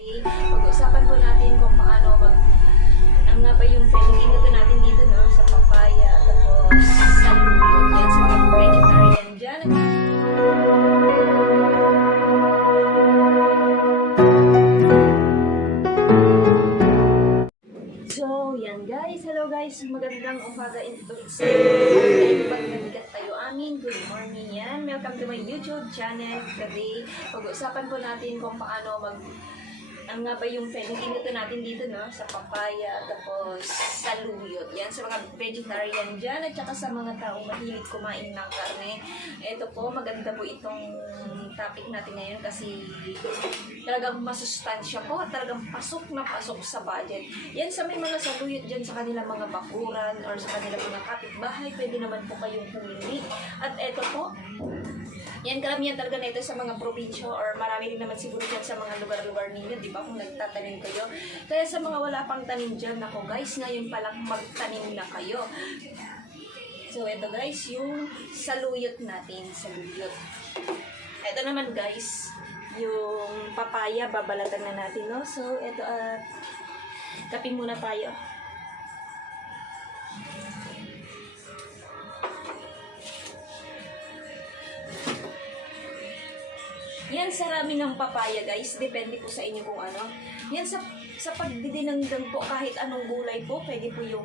Pag-usapan po natin kung paano ano nga ba yung pwedeng inuto natin dito, no? Sa papaya, tapos sa luyot. Yan sa mga vegetarian dyan. So, yan guys. Hello guys. Magandang umaga ito. Pagkalikat tayo amin. Good morning yan. Welcome to my YouTube channel. Today, pag-usapan po natin kung paano ano nga ba yung pwedeng inuto natin dito, no? Sa papaya, tapos sa luyot. Yan, sa mga vegetarian dyan, at saka sa mga taong mahilig kumain ng karne. Ito po, maganda po itong topic natin ngayon kasi talagang masustansya po, talagang pasok na pasok sa budget. Yan, sa may mga saluyot dyan sa kanilang mga bakuran or sa kanilang mga kapitbahay, pwede naman po kayong pumili. At ito po, yan, karamihan talaga na ito sa mga probinsya or marami rin naman siguro dyan sa mga lugar-lugar ninyo, di ba, kung nagtatanim kayo. Kaya sa mga wala pang tanim dyan, ako guys, ngayon palang magtanim na kayo. So, ito guys, yung saluyot natin, saluyot. Ito naman guys, yung papaya, babalatan na natin, no? So, ito, kapin muna tayo. Yan, sarami ng papaya guys. Depende po sa inyo kung ano. Yan, sa pagdidinangdang po, kahit anong gulay po, pwede po yung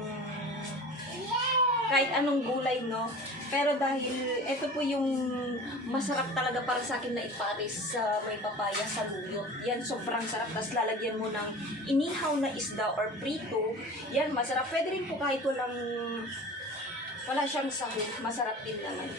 kahit anong gulay, no? Pero dahil ito po yung masarap talaga para sa akin na iparis sa may papaya sa luyot. Yan, sobrang sarap. Tapos lalagyan mo ng inihaw na isda or prito. Yan, masarap. Pwede rin po kahit wala siyang sahog. Masarap din naman.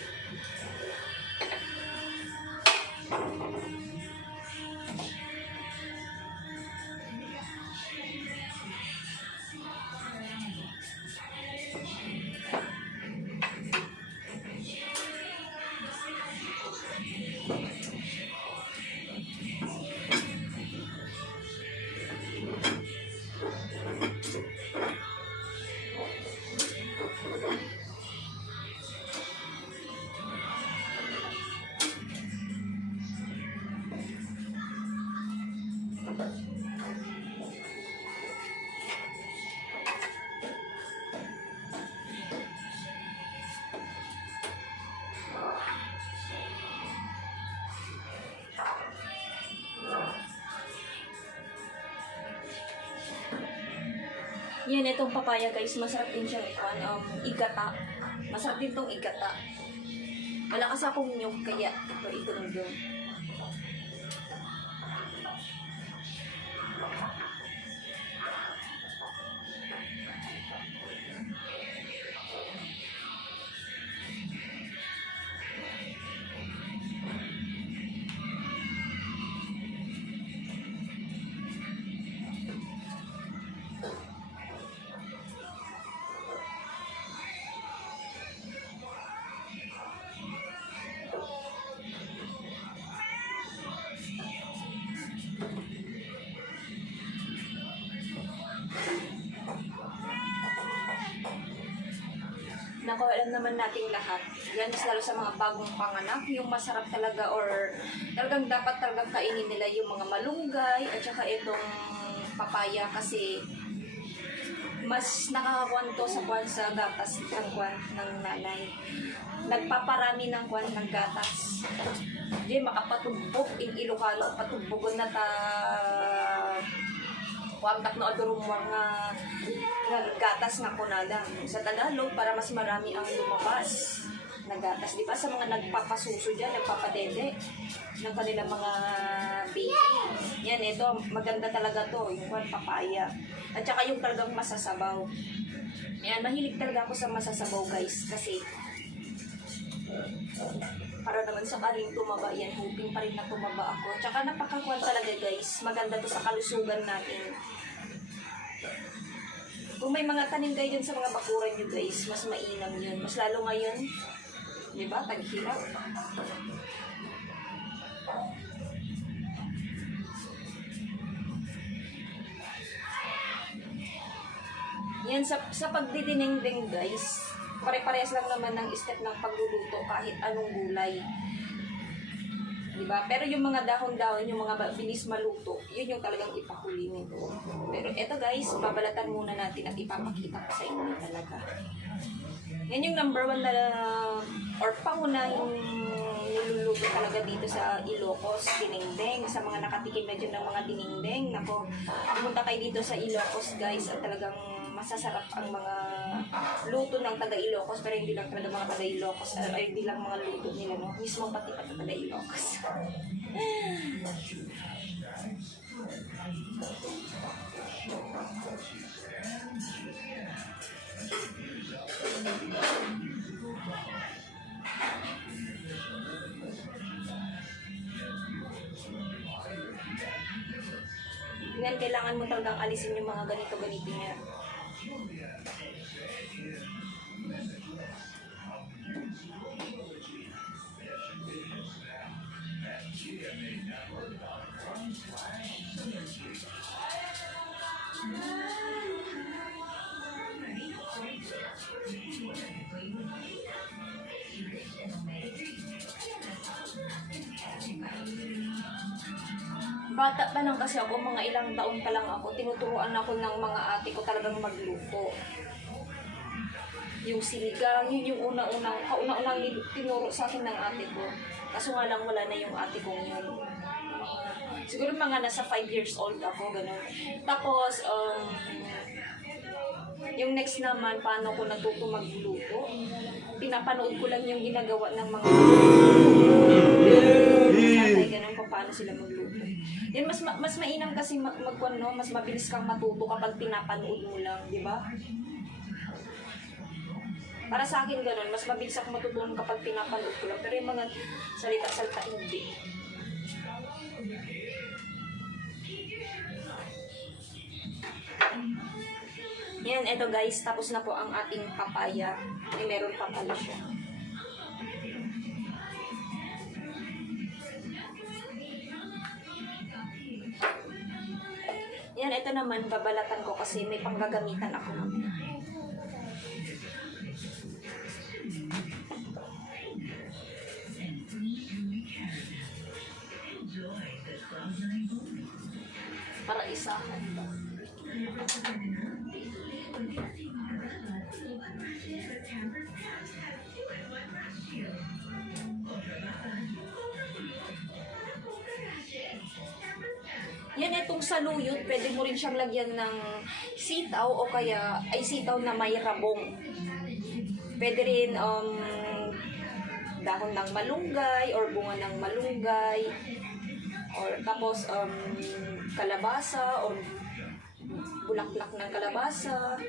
Yan, itong papaya guys, masarap din siya igata. Masarap din itong igata. Wala kasi akong nyug, kaya ito lang doon. Nako, alam naman nating lahat. Yan, lalo sa mga bagong panganak, yung masarap talaga or talagang dapat talagang kainin nila yung mga malunggay at saka itong papaya kasi mas nakakakuan to sa kwan sa gatas ng kwan ng nanay. Nagpaparami ng kwan ng gatas. Di makapatubbog in Ilocano, patubbogon na ta kontak na odorumwang nga gatas nga kunada sa Tagalog para mas marami ang lumabas na gatas. Di ba sa mga nagpapasuso dyan, nagpapadede ng kanilang mga baby. Yan, ito, maganda talaga to, yung papaya. At saka yung talagang masasabaw. Yan, mahilig talaga ako sa masasabaw guys kasi para naman sakaling tumaba yan, hoping pa rin na tumaba ako. Tsaka napakakuan talaga guys, maganda to sa kalusugan natin. Kung may mga tanim kayo dyan sa mga bakuran nyo guys, mas mainam yun. Mas lalo ngayon, di ba, taghirap. Yan, sa pagdidinengdeng guys, pare-parehas lang naman ng step ng pagluluto kahit anong gulay. Di Diba? Pero yung mga dahon-dahon, yung mga bilis maluto, yun yung talagang ipahuli nito. Pero eto guys, babalatan muna natin at ipapakita ko sa inyo talaga. Yan yung number 1 na, or pangunahing niluluto talaga dito sa Ilocos, dinengdeng. Sa mga nakatikim na dyan ng mga dinengdeng, nako, pumunta kayo dito sa Ilocos guys, at talagang masasarap ang mga luto ng taga Ilocos, pero hindi lang talaga mga taga Ilocos, ay hindi lang mga luto nila, no? Mismo pati taga Ilocos. Yan, kailangan mo talagang alisin yung mga ganito-ganito niya. Bata pa lang kasi ako, mga ilang taon pa lang ako, tinuturuan ako ng mga ate ko talagang magluto. Yung sinigang, yun yung kauna-unang tinuro sa akin ng ate ko. Kaso nga lang wala na yung ate kong yun. Siguro mga nasa 5 years old ako, ganun. Tapos, yung next naman, paano ko natuto magluto, pinapanood ko lang yung ginagawa ng mga tatay, ganun kung paano sila magluto. Yan, mas mainam kasi mas mabilis kang matuto kapag pinapanood mo lang, di ba? Para sa akin ganun, mas mabilis ako matutunan kapag pinapanood ko lang. Pero yung mga salita-salita, hindi. Yan, eto guys, tapos na po ang ating papaya. Meron pa pala siya. Yan, ito naman, babalatan ko kasi may panggagamitan ako naman. Para isahan ba? Yan, itong saluyot, pwede mo rin siyang lagyan ng sitaw o kaya ay sitaw na may rabong. Pwede rin dahon ng malunggay or bunga ng malunggay or tapos kalabasa or bulaklak ng kalabasa.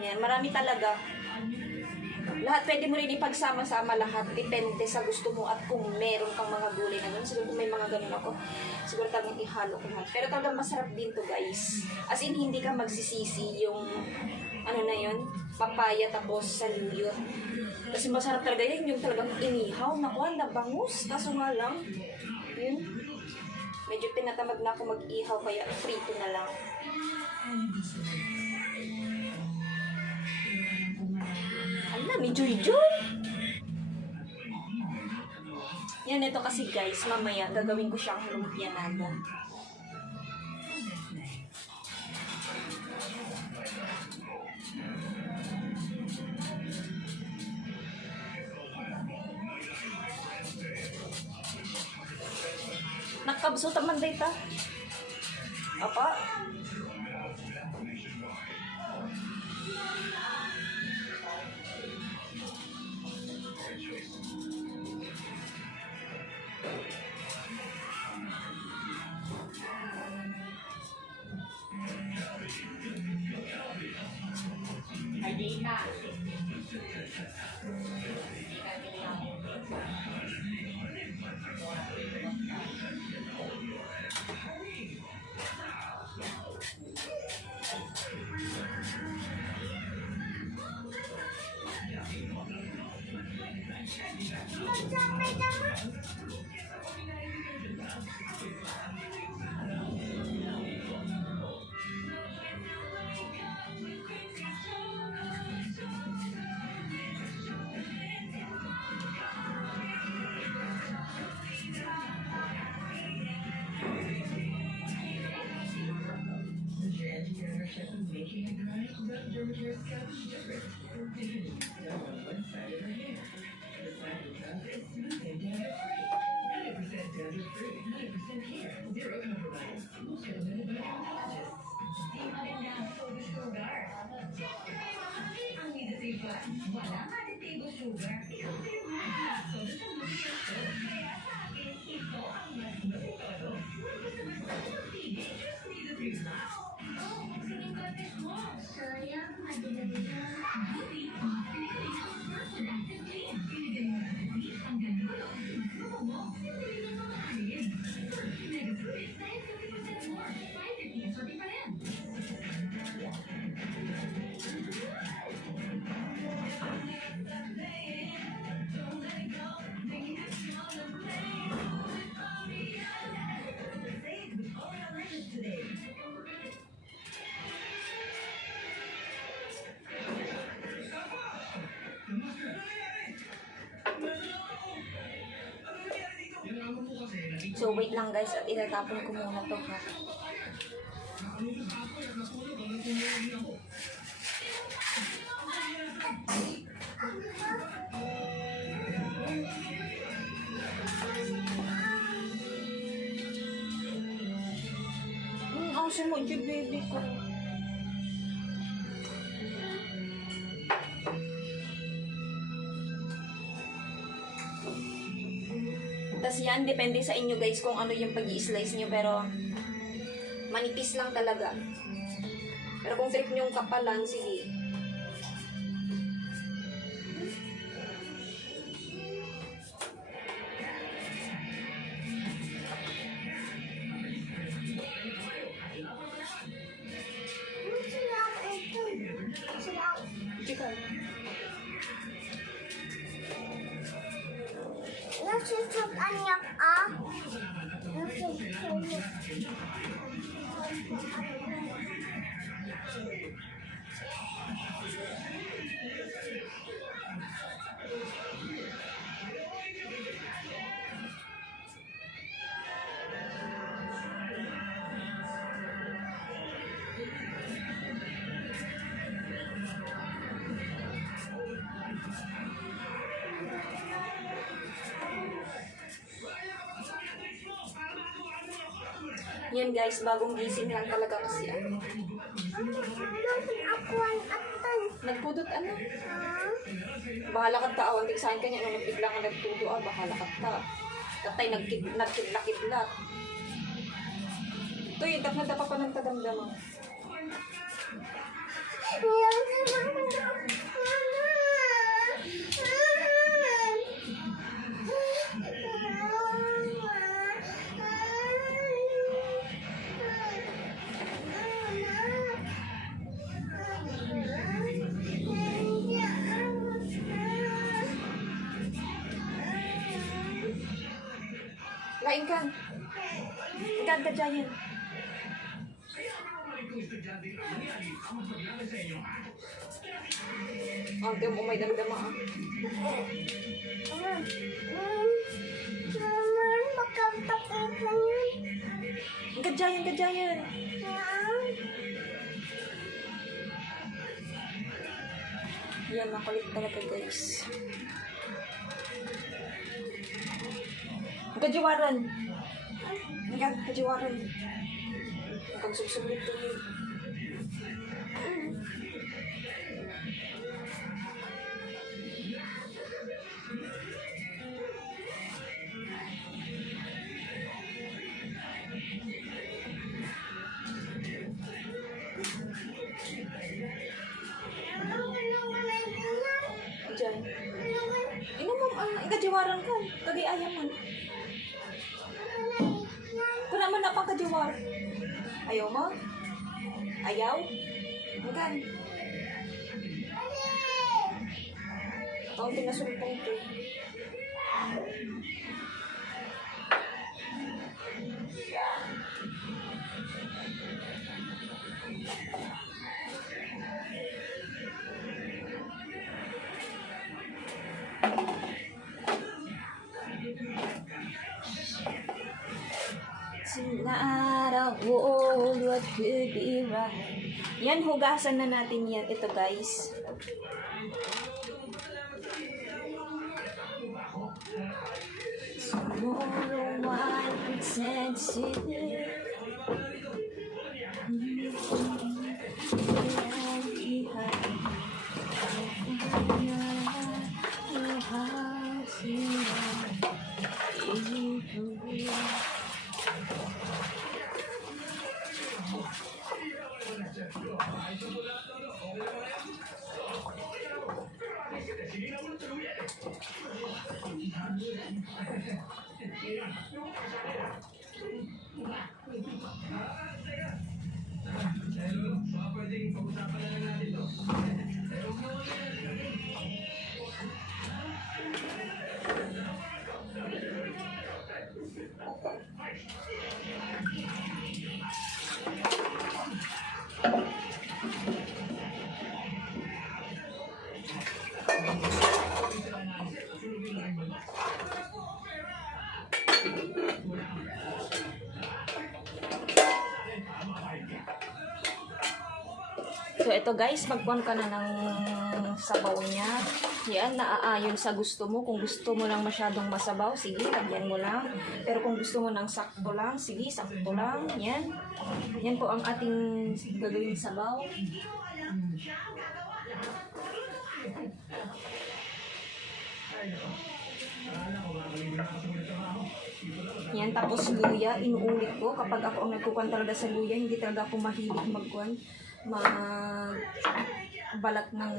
Yan, marami talaga. Lahat pwede mo rin ipagsama-sama lahat. Depende sa gusto mo at kung meron kang mga gulay na gano'n. Siguro kung may mga gano'n ako, siguro talagang ihalo ko lahat. Pero talagang masarap din to guys. As in, hindi ka magsisisi yung ano na yun, papaya tapos saluyot. Kasi masarap talaga yan, yung talagang inihaw. Naku, na bangus. Kaso nga lang, yun. Medyo pinatamad na ako mag-ihaw kaya prito na lang. Ala, may joy-joy! Yan, ito kasi guys, mamaya gagawin ko siyang lumpianada. Nakabso taman data. Apa? So, wait lang guys, at itatapon ko muna to ha. Ang mo dyan, baby ko. Tapos yan, depende sa inyo guys kung ano yung pag-i-slice nyo, pero manipis lang talaga. Pero kung trip nyo yung kapalan, sige. Nasusup anak ah. Yan guys, bagong gising lang talaga kasi ano. Ako ang atan. Nagpudot ano? Ah. Bahala ka tao, hindi saan kanya nung bigla ka nagtudo, bahala ka ta. Tatay nagkidlat. Ito yung dap pa ng tadamdaman. Kain ka. Ikan ka dyan. Ang tiyo mo may damdama ah. Makapakit na yun. Ang kadyayan. Yan, makulit talaga guys. Ang kajiwaran. Ang kajiwaran. Ang kagsugsulit to yun. Diyan. Inom mo, ang kajiwaran ka. Kagayayam mo. Kung naman na pang kajiwar. Ayaw mo? Ayaw? Hanggang. Ang pinasumpong ko. Not a world what could be right. Yan, hugasan na natin yan. Ito guys. Tomorrow I pretend to So, ito guys, magkuhan ka na ng sabaw niya. Yan, naaayon sa gusto mo. Kung gusto mo lang masyadong masabaw, sige, lagyan mo lang. Pero kung gusto mo ng sakto lang, sige, sakto lang. Yan. Yan po ang ating gagawing sabaw. Yan, tapos luya, inuulit ko. Kapag ako ang nagkukuhan talaga sa luya, hindi talaga ako mahilig magkuhan. Balat ng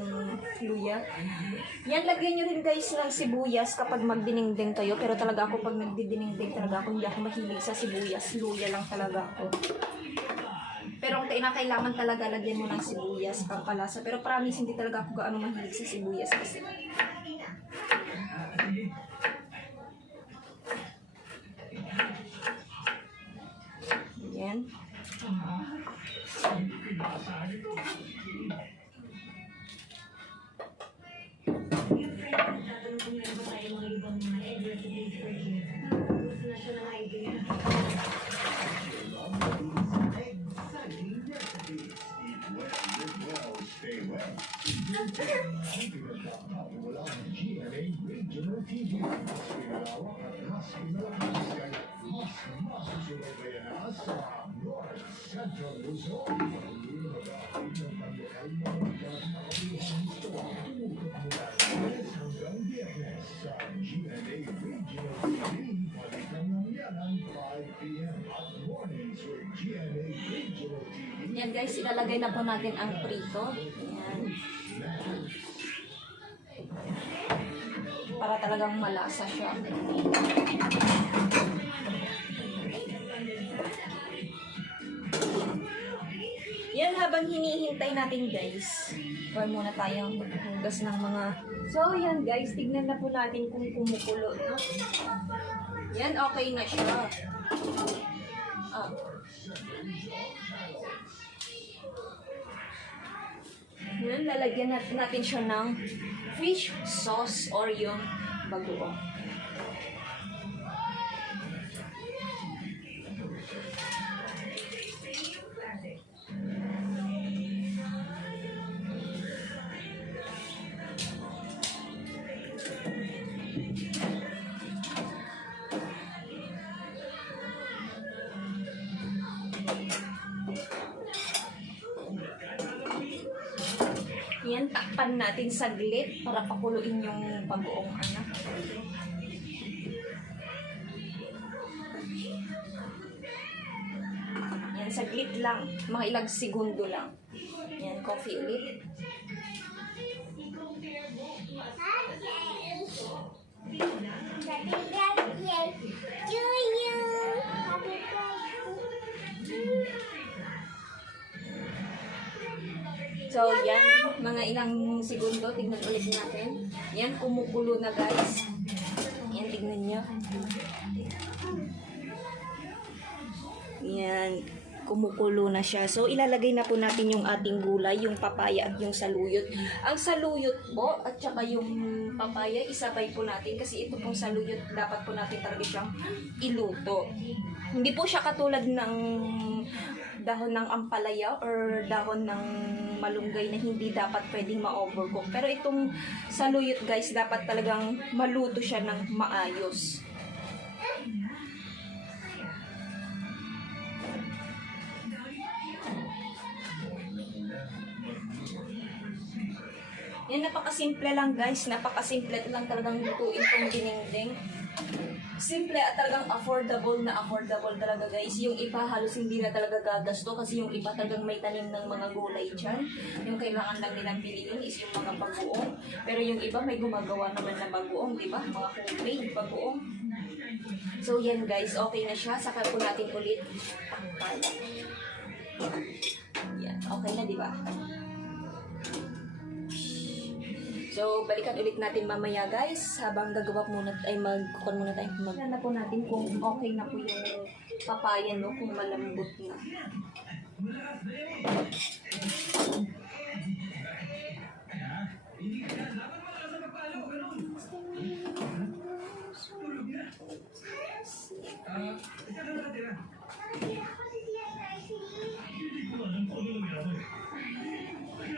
luya. Yan, lagyan nyo rin guys ng sibuyas kapag magdinengdeng kayo. Pero talaga ako pag nagdidinengdeng talaga ako, hindi ako mahilig sa sibuyas. Luya lang talaga ako. Pero kung kailangan talaga lagyan mo ng sibuyas, pampalasa. Pero promise, hindi talaga ako gaano mahilig sa sibuyas kasi. Yan. Yan guys, ilalagay na po natin ang prito. Yan. Para talagang malasa siya. Yan, habang hinihintay natin guys, huwag muna tayong maghugas ng mga... So yan guys, tignan na po natin kung kumukulo na. Yan, okay na siya. Yan, lalagyan natin siya ng fish sauce or yung bagoong. Yan, takpan natin saglit para pakuluin yung bagoong anak. Yan, saglit lang. Mga ilang segundo lang. Yan, coffee ulit. Happy birthday to you. Happy birthday. So, yan, mga ilang segundo, tignan ulit natin. Yan, kumukulo na guys. Yan, tignan nyo. Yan, kumukulo na siya. So, ilalagay na po natin yung ating gulay, yung papaya at yung saluyot. Ang saluyot po at saka yung papaya, isabay po natin kasi ito pong saluyot, dapat po natin talaga siyang iluto. Hindi po siya katulad ng dahon ng ampalaya or dahon ng malunggay na hindi dapat pwedeng ma-overcook. Pero itong saluyot guys, dapat talagang maluto siya ng maayos. Yan, napakasimple lang guys. Napakasimple lang talagang lutuin tong dinengdeng. Simple at talagang affordable na affordable talaga guys. Yung iba halos hindi na talaga gagasto kasi yung iba talagang may tanim ng mga gulay dyan. Yung kailangan lang nilang piliin is yung mga bagoong. Pero yung iba may gumagawa naman na bagoong, di ba? Mga homemade bagoong. So yan guys, okay na siya. Saka po natin ulit takpan. Yan, okay na di ba? So, balikan ulit natin mamaya guys. Habang gagawa muna, ay magkukon muna tayo. Tignan na po natin kung okay na po yung papaya, no? Kung malambot na.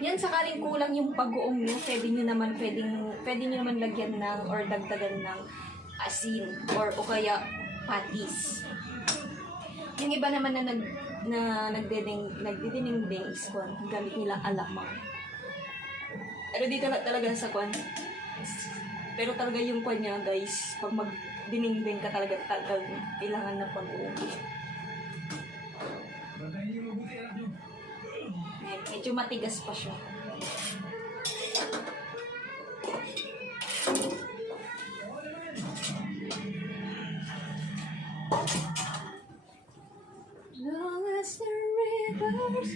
Yan, sakaling kulang yung pag-uong nyo, pwede nyo naman lagyan ng or dagdagan ng asin or o kaya patis. Yung iba naman na nagdidinengdeng is kwan, gamit nila alamang. Pero dito na talaga sa kwan. Pero talaga yung kwan niya guys, pag magdinengdeng ka talaga kailangan ng pag-uong. Medyo matigas pa siya. Long as the rivers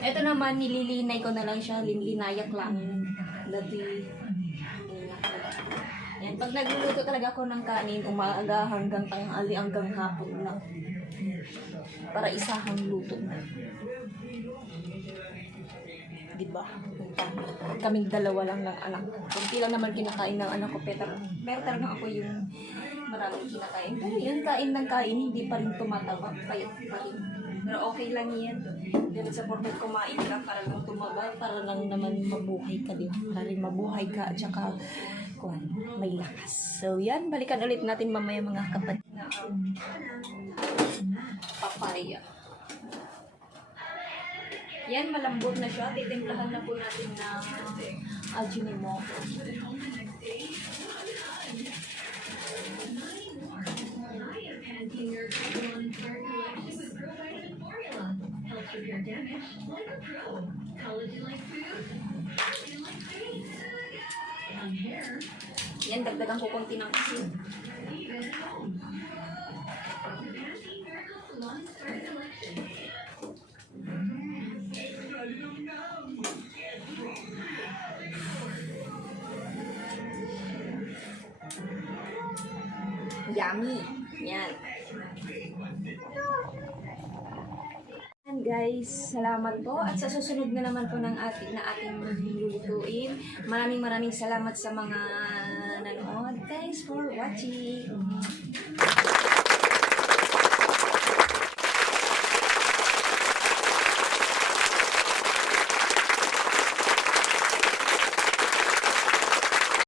ito naman, nililinay ko na lang siya, linayak lang. Yan, pag nagluluto talaga ako ng kanin, umaga hanggang tanghali, hanggang hapon na. Para isahang luto na. Diba? Kaming dalawa lang ng anak ko. Kunti lang naman kinakain ng anak ko, pero talaga ako yung maraming kinakain. Pero yun, kain ng kain, hindi pa rin tumataba. Payat pa rin. Pero okay lang yan. Dahil sa porket kumain ka para lang tumaba, para lang naman mabuhay ka, diba? Para rin mabuhay ka at saka may lakas. So yan, balikan ulit natin mamaya mga kapatid na papaya. Yan, malambot na siya. Titimplahan na po natin ng Ajinomoto. Yan, dagdagan ko konti ng asin. Yummy! Yan. Guys, salamat po at sa susunod na naman po ng ating lulutuin. Maraming salamat sa mga nanood. Thanks for watching.